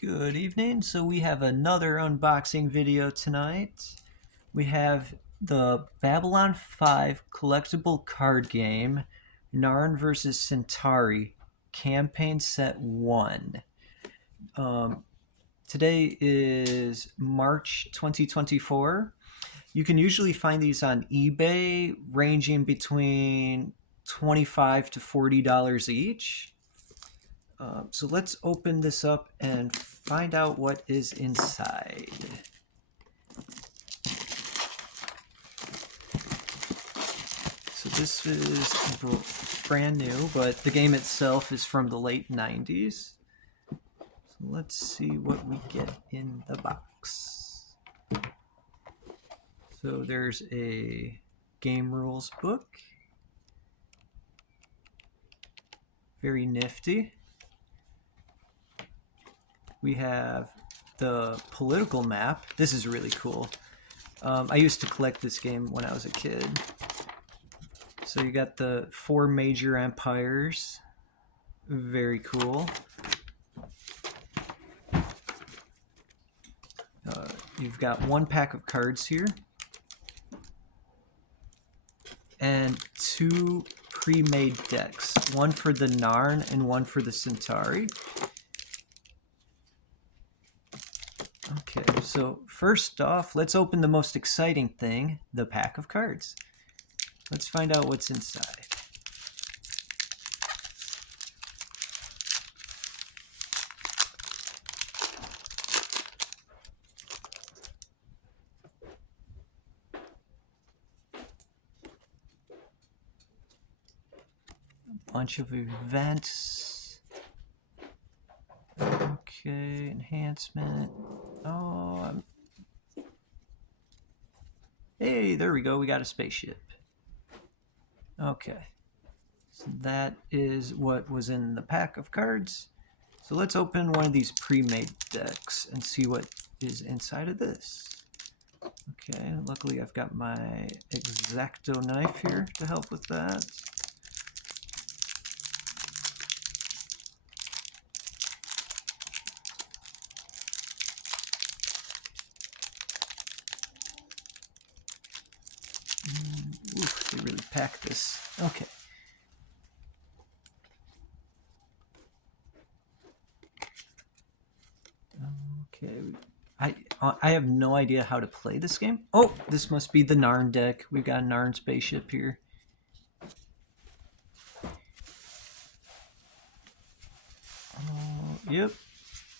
Good evening. So we have another unboxing video tonight. We have the Babylon 5 collectible card game, Narn vs. Centauri, Campaign Set 1. Today is March 2024. You can usually find these on eBay, ranging between $25 to $40 each. So let's open this up and find out what is inside. So this is brand new, but the game itself is from the late 90s. So let's see what we get in the box. So there's a game rules book. Very nifty. We have the political map. This is really cool. I used to collect this game when I was a kid. So you got the 4 major empires. Very cool. You've got 1 pack of cards here. And 2 pre-made decks. 1 for the Narn and 1 for the Centauri. Okay, so first off, let's open the most exciting thing, the pack of cards. Let's find out what's inside. A bunch of events. Okay, enhancement. Oh, hey, there we go. We got a spaceship. Okay, so that is what was in the pack of cards. So let's open one of these pre-made decks and see what is inside of this. Okay, luckily I've got my X-Acto knife here to help with that. Oof, they really packed this. Okay. Okay. I have no idea how to play this game. Oh, this must be the Narn deck. We've got a Narn spaceship here. Yep.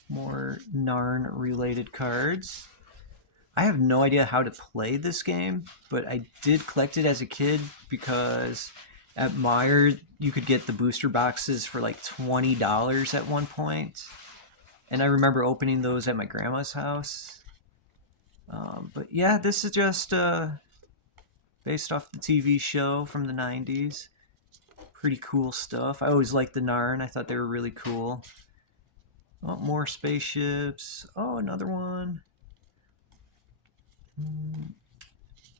More Narn related cards. I have no idea how to play this game, but I did collect it as a kid because at Meyer you could get the booster boxes for like $20 at one point. And I remember opening those at my grandma's house. But yeah, this is just based off the TV show from the 90s. Pretty cool stuff. I always liked the Narn. I thought they were really cool. Oh, more spaceships. Oh, another one.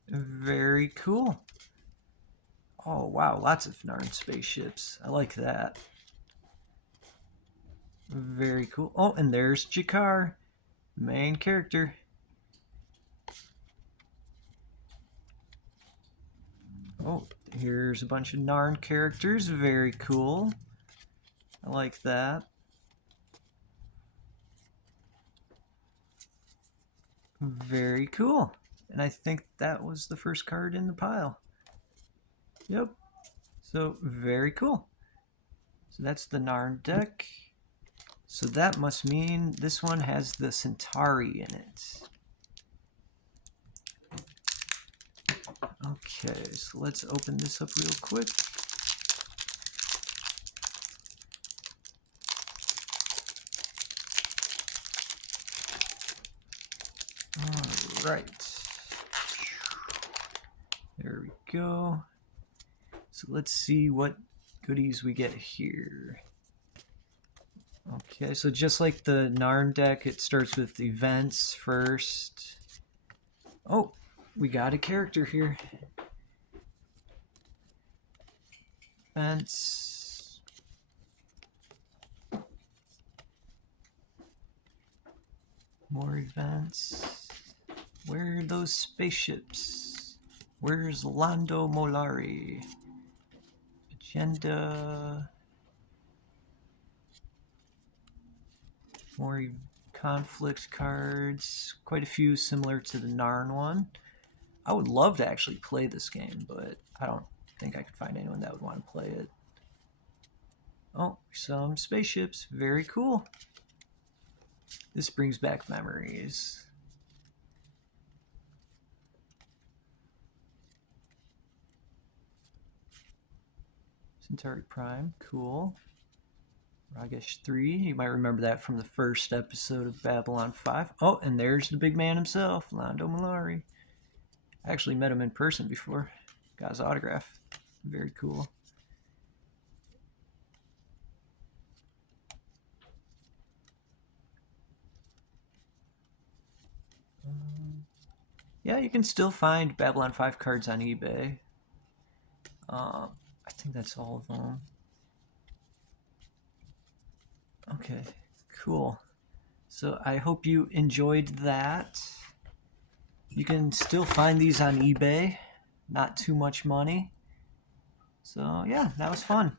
Very cool. Oh, wow. Lots of Narn spaceships. I like that. Very cool. Oh, and there's Jakar, main character. Oh, here's a bunch of Narn characters. Very cool. I like that. Very cool. And I think that was the first card in the pile. Yep. So, very cool. So that's the Narn deck. So that must mean this one has the Centauri in it. Okay, so let's open this up real quick. All right. There we go. So let's see what goodies we get here. Okay, so just like the Narn deck, it starts with events first. Oh, we got a character here. Events. More events. Where are those spaceships? Where's Lando Molari? Agenda. More conflict cards. Quite a few similar to the Narn one. I would love to actually play this game, but I don't think I could find anyone that would want to play it. Oh, some spaceships. Very cool. This brings back memories. Centauri Prime. Cool. Ragesh 3. You might remember that from the first episode of Babylon 5. Oh, and there's the big man himself, Lando Malari. I actually met him in person before. Got his autograph. Very cool. Yeah, you can still find Babylon 5 cards on eBay. I think that's all of them. Okay, cool. So I hope you enjoyed that. You can still find these on eBay. Not too much money. So yeah, that was fun.